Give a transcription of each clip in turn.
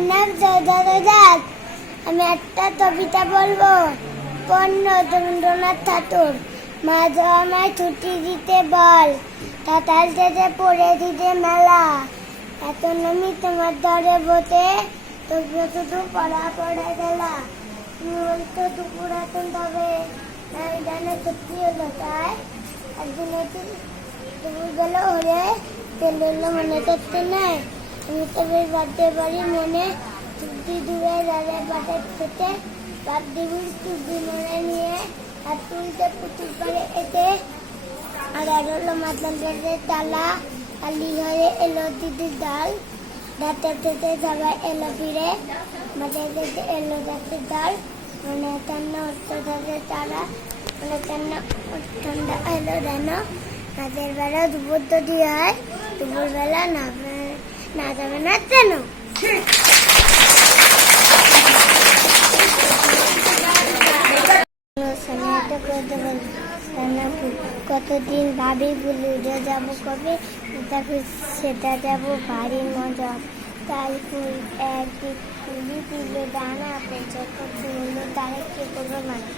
আমার নাম সৌদাগর। আমি একটা কবিতা বলবো। পণ্য রবীন্দ্রনাথ ঠাকুর। মা তো আমায় ছুটি দিতে বল, তাতাল থেকে পড়ে দিতে মেলা। এখন আমি তোমার দরে বসে তোকে শুধু পড়া পড়ে গেলা। তুমি বলতো দুপুর এখন তবে জানে সত্যি হলো তাই। একদিন একটু দুপুর গেল হলে তেল হলো মনে করতে নেই। আমি তবে বাড়তে পারি মনে ছুটি দূরে দাঁড়ে বাটার খেতে বাদ দিবির চুটি মনে নিয়ে আর তুলতে পুতুল করে এতে আর হলো মাতাল তালা কালি হয়ে এলো দিদির ডাল। ডাক্তার থেকে সবাই এলো ফিরে মাথায় থেকে এলো ডাক্তার ডাল। মানে ঠান্ডা উঠতে থাকে তারা, মানে ঠান্ডা এলো যেন রাতের বেলা দুপুর তৈরি হয়, দুপুরবেলা না যাবে না কেন? কতদিন ভাবি বলি উড়ে যাবো কবে, সেটা যাবো ভারী মজা। তাই ফুল একদিক ফুলি দিলে ডানা পেঁচে ফুল তারে কি করবো মানে।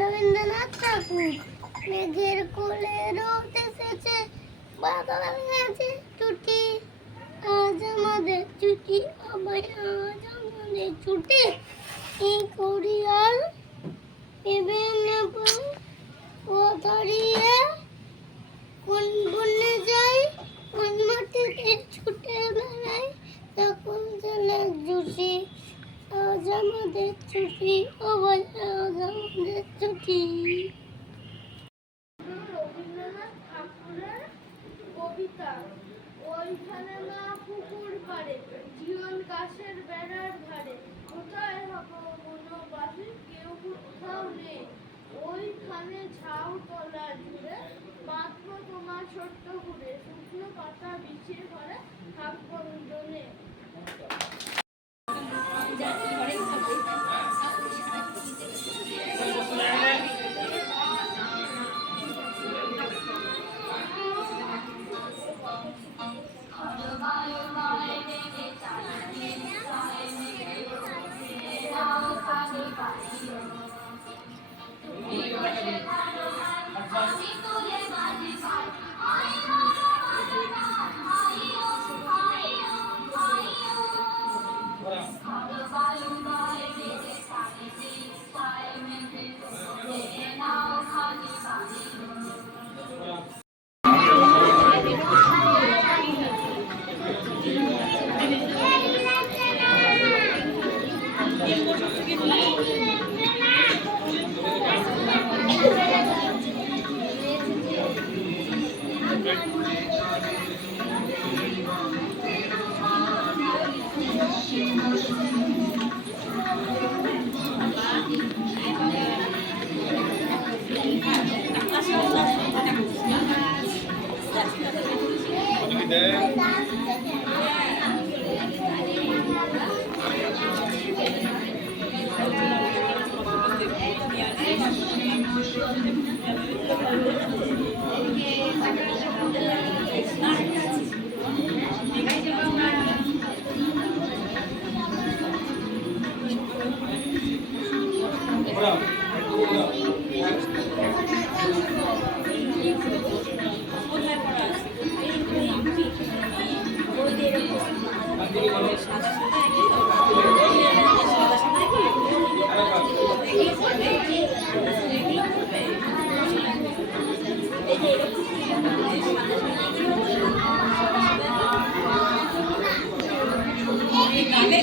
রবীন্দ্রনাথ ঠাকুর। মেঘের কোলে রোদ এসেছে, বাদল গেছে ছুটি, আজ আমাদের ছুটি, আবার আজ আমাদের ছুটি। এই করিয়াল এবে নেব ও ধরিয়ে কোন বনে যাই, কোন মাটিতে ছুটে বেড়াই, তখন চলে জুসি, আজ আমাদের ছুটি, আবার আজ আমাদের ছুটি। রবীন্দ্রনাথ ঠাকুরের কবিতা। ওইখানে না পুকুর পাড়ে, জীবন কাছের বেড়ার ধারে, কোথায় হবো বনবাসী, কেউ কোথাও নেই। ওইখানে ঝাউ তলা জুড়ে বাঁধবো তোমার ছোট্ট ঘুরে, শুকনো পাতা বিছিয়ে ঘরে থাকবো দুজনে।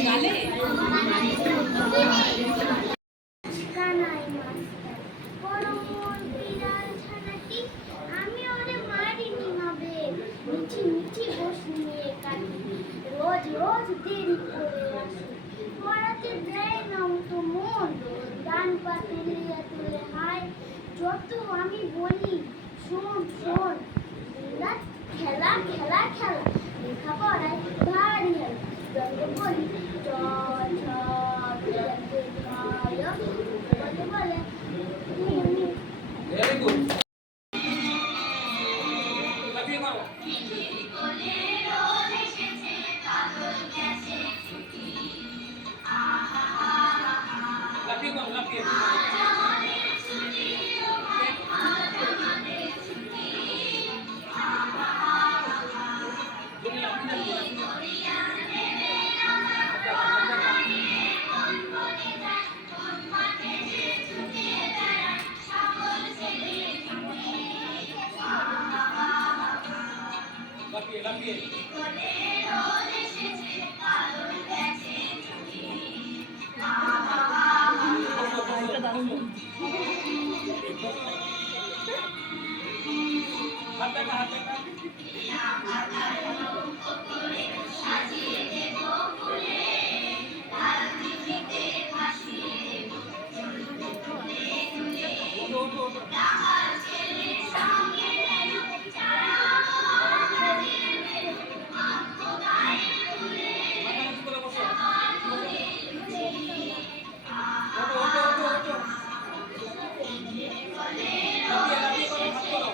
গালে আজ দেরি করে আসে, পড়াতে দেয় না তো মন, ডান পা তুলিয়া তুলে হায়। যত আমি বলি শোন শোন, দিনরাত খেলা খেলা খেলা, লেখাপড়ায় ভারী হেলা। যত বলি চল চল বলে বলে তুমি Very good. লাফিয়ে মারো। লাফিয়ে মারো, লাফিয়ে। তুমি লাফিয়ে যাও, লাফিয়ে, লাফিয়ে। হাত দেখা, হাত দেখা। ওঠো, ওঠো, ওঠো। মাথা নিচু করে বসো। ওঠো, ওঠো, ওঠো, ওঠো। লাফিয়ে, লাফিয়ে করো, হাত করো।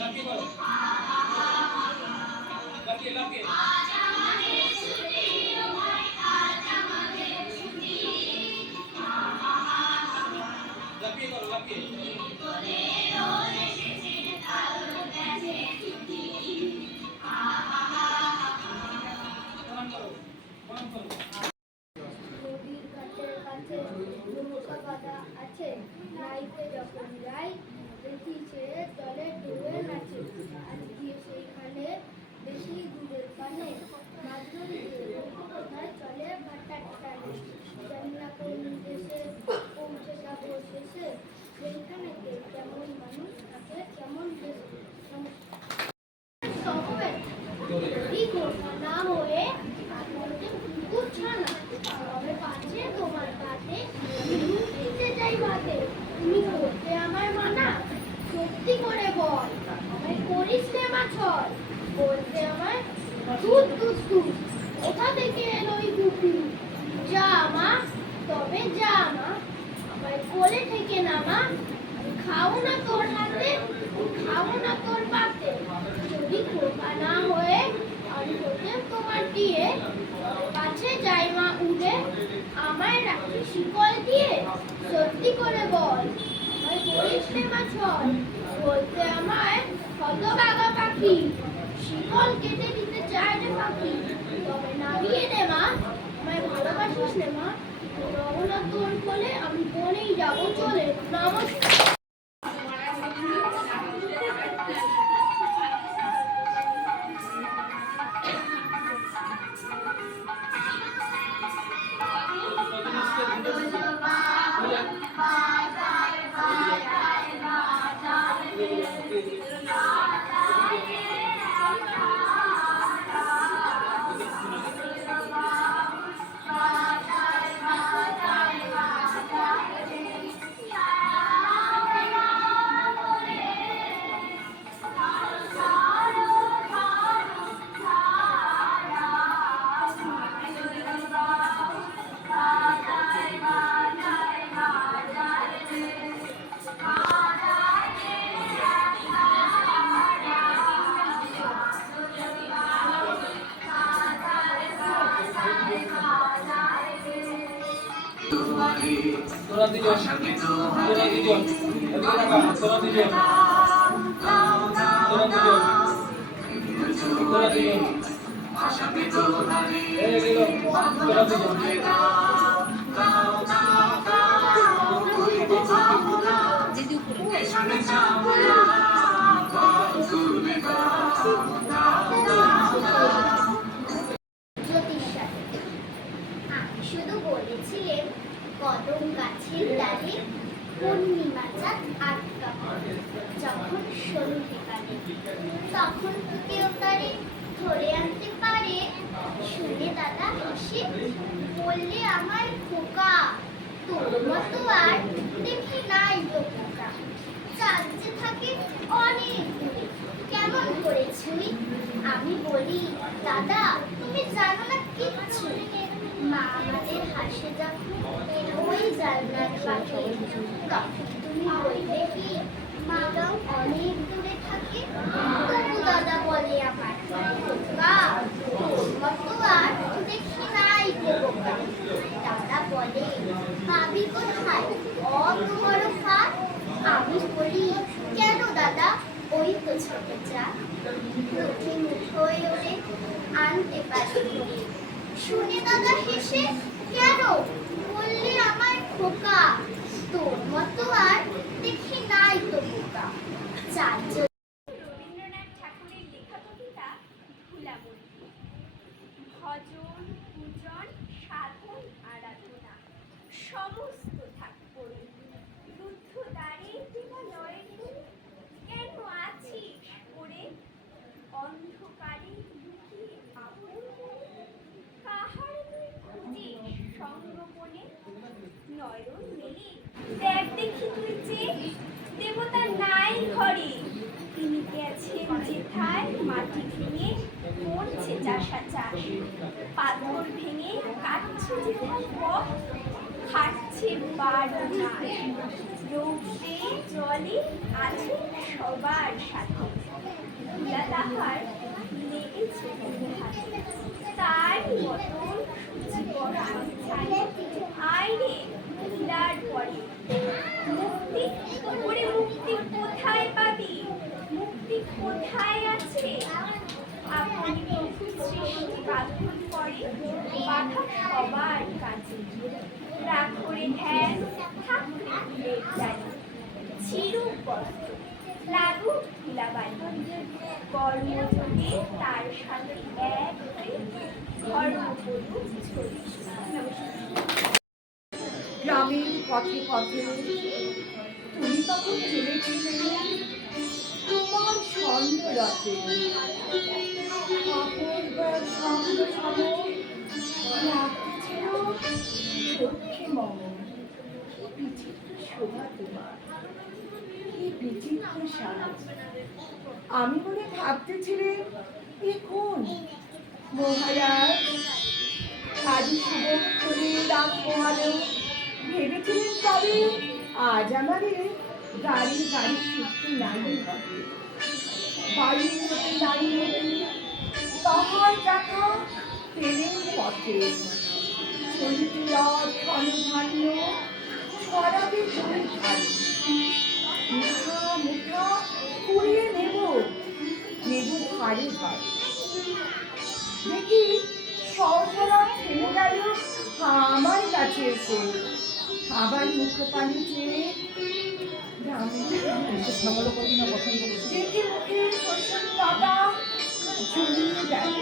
লাফিয়ে করো। লাফিয়ে, লাফিয়ে। লাফিয়ে করো, লাফিয়ে। প্রণাম করো, প্রণাম করো। নদীর কাছের কাছে নৌকা বাঁধা আছে, নাইতে যখন যাই দেখি সে জলে ডুবে নাচে। আজকে সেইখানে বেশি দূরের পানে মাঝুর কোথায় চলে ভাটার টানে। জানি না কোন দেশে পৌঁছে যাবো শেষে, সেইখানে কেমন মানুষ থাকে কেমন দেশে সহবে না হয়ে আপনাদের কুকুর ছানা তবে পাচ্ছে তোমার পাতে দিতে চাই বাদে। তুমি করতে আমার মানা, সত্যি করে বল আমায় করিস রে মাছল, বলতে আমার দুধ দুধ দুধ কোথা থেকে এলো এই কুকুর। যা মা তবে যা মা, আমার কোলে থেকে নামা, খাও না তোর হাতে খাও না তোর পাতে। যদি খোকা না হয়ে আমি হতেন তোমার দিয়ে, কাছে যাই মা উড়ে আমায় রাখি শিকল দিয়ে। সত্যি করে বল আমায় করিস রে মাছল, বলতে আমায় হতভাগা পাখি। শিকল কেটে দিতে চায় রে পাখি, তবে নামিয়ে দে মা আমায় ভালোবাসিস রে মা। রওনা তোর কোলে আমি বনেই যাবো চলে। নমস্কার। তোরা দুজন, তোরা দুজন, এদিকে তাকা, তোরা দুজন, তোরা দুজন, তোরা দুজন, এই গেল, তোরা দুজন। আমি শুধু বলেছিলেন কদম গাছের ডালে পূর্ণিমা চাঁদ আটকা পড়ে, যখন সন্ধে কাটে তখন কেউ তারে ধরে আনতে পারে। হেসে বললে আমার খোকা, তোর মতো আর দেখি নাই গো খোকা। চাঁদ যে থাকে অনেক দূরে, কেমন করে ছুঁই? আমি বলি, দাদা তুমি জানো না কিচ্ছু। মা আমাদের হাসে যখন ওই জানলার পাশে, তখন তুমি বলবে কি, মা অনেক দূরে থাকে। তবু দাদা বলে আমার খোকা, তোর মতো আর দেখি নাই গো খোকা। দাদা বলে, পাবি কোথায় অত বড় ফাঁক? আমি বলি, কেন দাদা, ওই তো ছোট চাঁদ, লক্ষ্মী মুঠোয় ওরে আনতে পারি ধরে। শুনে দাদা হেসে, কেন বললে আমার খোকা, তোর মতো আর দেখি নাই তো খোকা। চাঁদ রবীন্দ্রনাথ ঠাকুরের লেখা কবিতা ভুলামতি। ভজন পূজন সাধন আরাধনা সমস্ত থাক করে, রুদ্ধ দ্বারে দেবালয়ের তুমি কেন আছিস পড়ে? অন্ধকারে লুকিয়ে আপন মনে কাহার তুই খুঁজিস সংগোপনে? নয়ন মেলে দেখ দেখি তুই চেয়ে, দেবতা নাই ঘরে, তিনি গেছেন যেথায় মাটি ভেঙে করছে চাষা চাষ। পাথর ভেঙে কাটছে যেথায় পথ, খাচ্ছে 12 মাস। রৌদ্রে জলে আছে সবার সাথে, ধুলা তাহার লেগেছে হাতে। তারই মতন সূচি বর্ষণ ছাড়ে আইরে ধুলার পরে। মুক্তি ওরে মুক্তি কোথায় পাবি? মুক্তি কোথায় আছে? আপনি সৃষ্টি বাঁধন করে বাধা সবার কাছে। রাখরে ধ্যান থাকলে ফুলের ডালি, চিরুক বস্ত্র লাগুক ধুলাবালি। কর্মযোগে তার সাথে এক হয়ে ধর্ম করুক ছড়ি। গ্রামের পথে পথে তুমি তখন চলেছিলে তোমার স্বর্ণরথে, কাপড় ব্যাগ সঙ্গ সম লাগতেছিল সত্যি মম। কি বিচিত্র শোভা তোমার, কি বিচিত্র সাজ! আমি মনে ভাবতেছিলে এ কোন মহারাজ, আজ শুভক্ষণে রাত পোহালো। ভেবেছিলেন তবে আজ আমারে গাড়ি ফিরতে নাহি হবে। বাড়ির মধ্যে দাঁড়িয়ে তাহার দেখা পেলেন পথে। চলিতে রথ ধনধান্য ছড়াবে দুই ধারে। মুঠা মুঠা কুড়িয়ে নেব ভারে ভারে। দেখি সহসরা থেমে গেল আমার কাছে এসে, আবার মুখ পানি চেয়ে দেখি মুখের প্রসন্নতা জড়িয়ে গেল।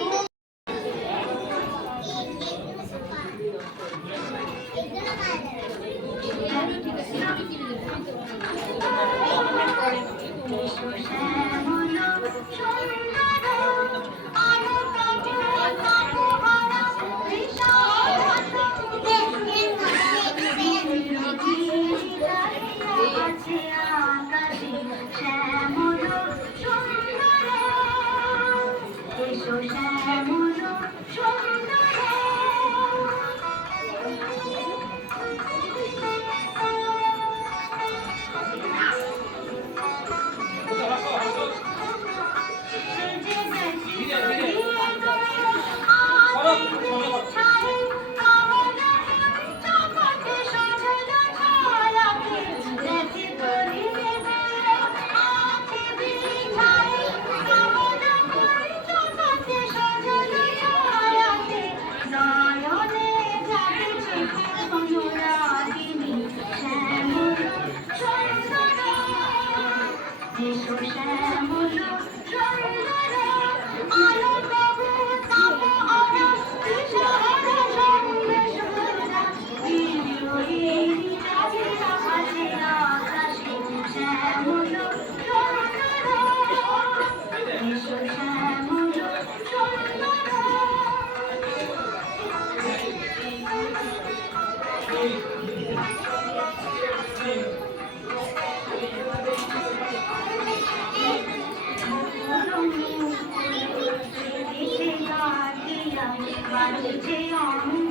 বাজে যে অঙ্গ